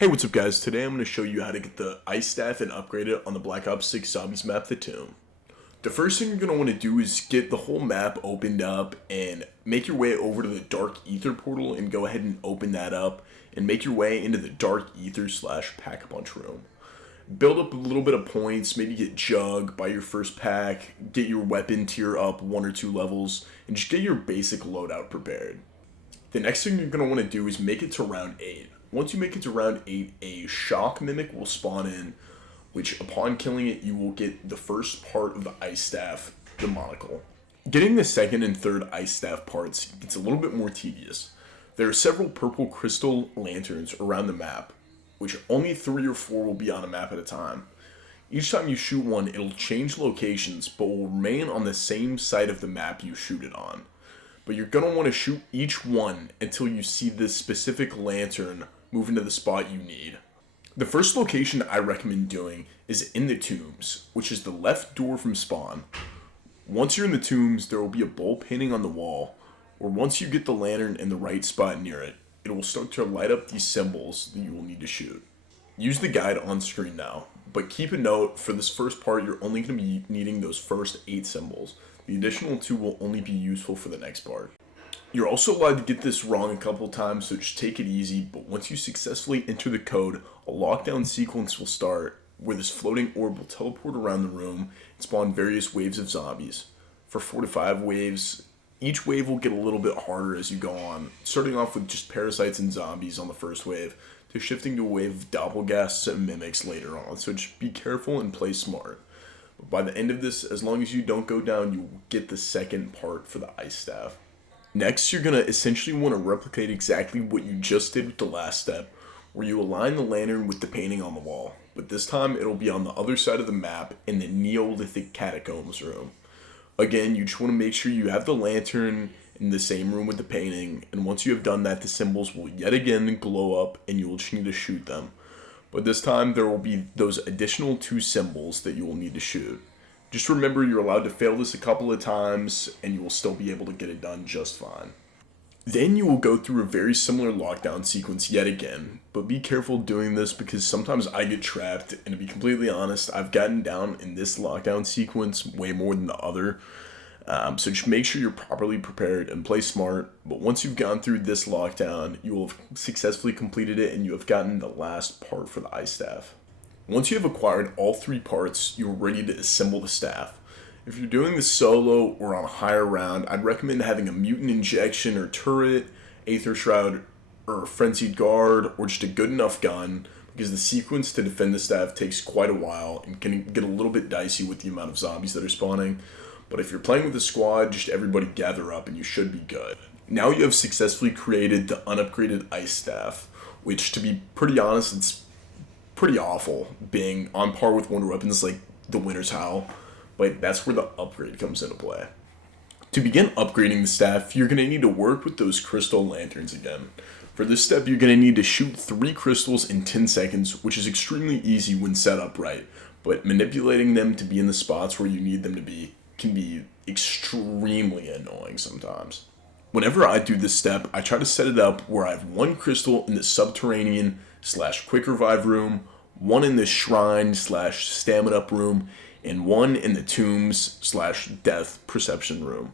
Hey, what's up guys? Today I'm going to show you how to get the Ice Staff and upgrade it on the Black Ops 6 Zombies map, The Tomb. The first thing you're going to want to do is get the whole map opened up and make your way over to the Dark Ether portal and go ahead and open that up and make your way into the Dark Ether / Pack-a-Punch room. Build up a little bit of points, maybe get Jug, buy your first pack, get your weapon tier up 1 or 2 levels, and just get your basic loadout prepared. The next thing you're going to want to do is make it to round 8. Once you make it to round 8, a Shock Mimic will spawn in, which upon killing it, you will get the first part of the Ice Staff, the Monocle. Getting the second and third Ice Staff parts gets a little bit more tedious. There are several purple crystal lanterns around the map, which only 3 or 4 will be on a map at a time. Each time you shoot one, it'll change locations, but will remain on the same side of the map you shoot it on. But you're going to want to shoot each one until you see this specific lantern move into the spot you need. The first location I recommend doing is in the tombs, which is the left door from spawn. Once you're in the tombs, there will be a bowl painting on the wall, or once you get the lantern in the right spot near it, it will start to light up these symbols that you will need to shoot. Use the guide on screen now, but keep a note, for this first part you're only going to be needing those first 8 symbols. The additional 2 will only be useful for the next part. You're also allowed to get this wrong a couple times, so just take it easy, but once you successfully enter the code, a lockdown sequence will start where this floating orb will teleport around the room and spawn various waves of zombies. For 4 to 5 waves, each wave will get a little bit harder as you go on, starting off with just parasites and zombies on the first wave, to shifting to a wave of doppelgasts and mimics later on, so just be careful and play smart. But by the end of this, as long as you don't go down, you will get the second part for the Ice Staff. Next, you're going to essentially want to replicate exactly what you just did with the last step, where you align the lantern with the painting on the wall, but this time it'll be on the other side of the map in the Neolithic Catacombs room. Again, you just want to make sure you have the lantern in the same room with the painting, and once you have done that, the symbols will yet again glow up and you will just need to shoot them. But this time, there will be those additional 2 symbols that you will need to shoot. Just remember, you're allowed to fail this a couple of times, and you will still be able to get it done just fine. Then you will go through a very similar lockdown sequence yet again, but be careful doing this because sometimes I get trapped, and to be completely honest, I've gotten down in this lockdown sequence way more than the other. So just make sure you're properly prepared and play smart, but once you've gone through this lockdown, you will have successfully completed it and you have gotten the last part for the Ice Staff. Once you have acquired all 3 parts, you're ready to assemble the staff. If you're doing this solo or on a higher round, I'd recommend having a mutant injection or turret, Aether Shroud, or a frenzied guard, or just a good enough gun, because the sequence to defend the staff takes quite a while and can get a little bit dicey with the amount of zombies that are spawning. But if you're playing with a squad, just everybody gather up and you should be good. Now you have successfully created the unupgraded Ice Staff, which, to be pretty honest, it's pretty awful, being on par with wonder weapons like the Winter's Howl, but that's where the upgrade comes into play. To begin upgrading the staff, you're going to need to work with those crystal lanterns again. For this step, you're going to need to shoot 3 crystals in 10 seconds, which is extremely easy when set up right, but manipulating them to be in the spots where you need them to be can be extremely annoying sometimes. Whenever I do this step, I try to set it up where I have 1 crystal in the subterranean / quick revive room, 1 in the shrine / stamina up room, and 1 in the tombs / death perception room.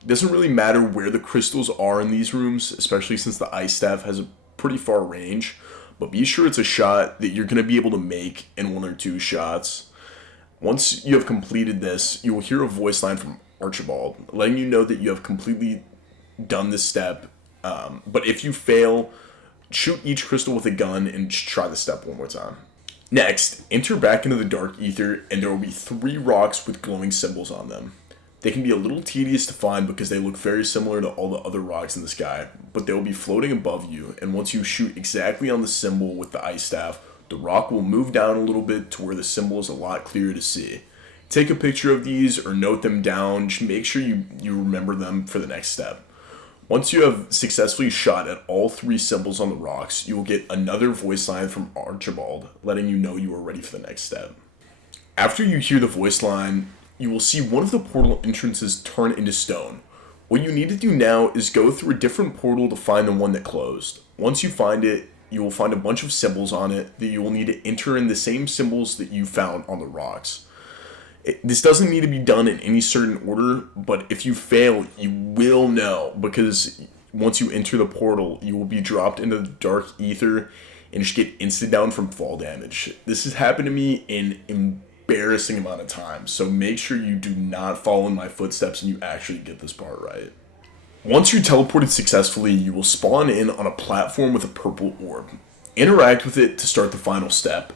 It doesn't really matter where the crystals are in these rooms, especially since the Ice Staff has a pretty far range, but be sure it's a shot that you're going to be able to make in 1 or 2 shots. Once you have completed this, you will hear a voice line from Archibald, letting you know that you have completely done this step, but if you fail, shoot each crystal with a gun and just try the step one more time. Next, enter back into the Dark Ether and there will be 3 rocks with glowing symbols on them. They can be a little tedious to find because they look very similar to all the other rocks in the sky, but they will be floating above you, and once you shoot exactly on the symbol with the Ice Staff, the rock will move down a little bit to where the symbol is a lot clearer to see. Take a picture of these or note them down, just make sure you remember them for the next step. Once you have successfully shot at all 3 symbols on the rocks, you will get another voice line from Archibald, letting you know you are ready for the next step. After you hear the voice line, you will see one of the portal entrances turn into stone. What you need to do now is go through a different portal to find the one that closed. Once you find it, you will find a bunch of symbols on it that you will need to enter in the same symbols that you found on the rocks. This doesn't need to be done in any certain order, but if you fail, you will know, because once you enter the portal, you will be dropped into the dark ether and just get instant down from fall damage. This has happened to me in embarrassing amount of time, so make sure you do not follow in my footsteps and you actually get this part right. Once you're teleported successfully, you will spawn in on a platform with a purple orb. Interact with it to start the final step.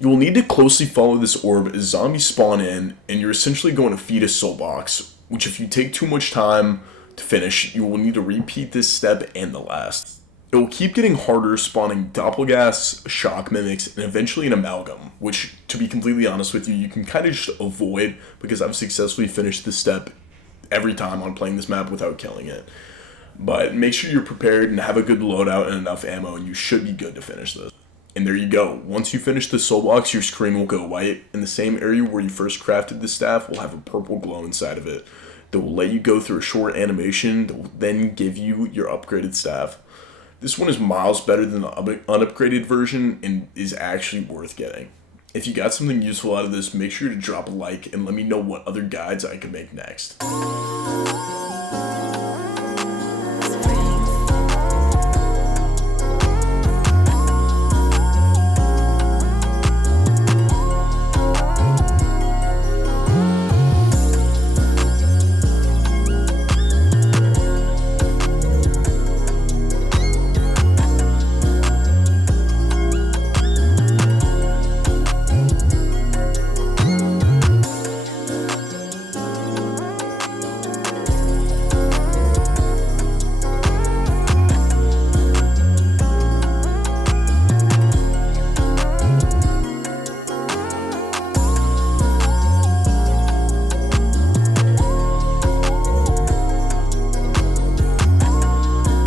You will need to closely follow this orb as zombies spawn in, and you're essentially going to feed a soul box, which if you take too much time to finish, you will need to repeat this step and the last. It will keep getting harder, spawning doppelgas, shock mimics, and eventually an amalgam, which, to be completely honest with you, you can kind of just avoid because I've successfully finished this step every time on playing this map without killing it. But make sure you're prepared and have a good loadout and enough ammo, and you should be good to finish this. And there you go. Once you finish the soul box, your screen will go white, and the same area where you first crafted the staff will have a purple glow inside of it that will let you go through a short animation that will then give you your upgraded staff. This one is miles better than the unupgraded version and is actually worth getting. If you got something useful out of this, make sure to drop a like and let me know what other guides I can make next.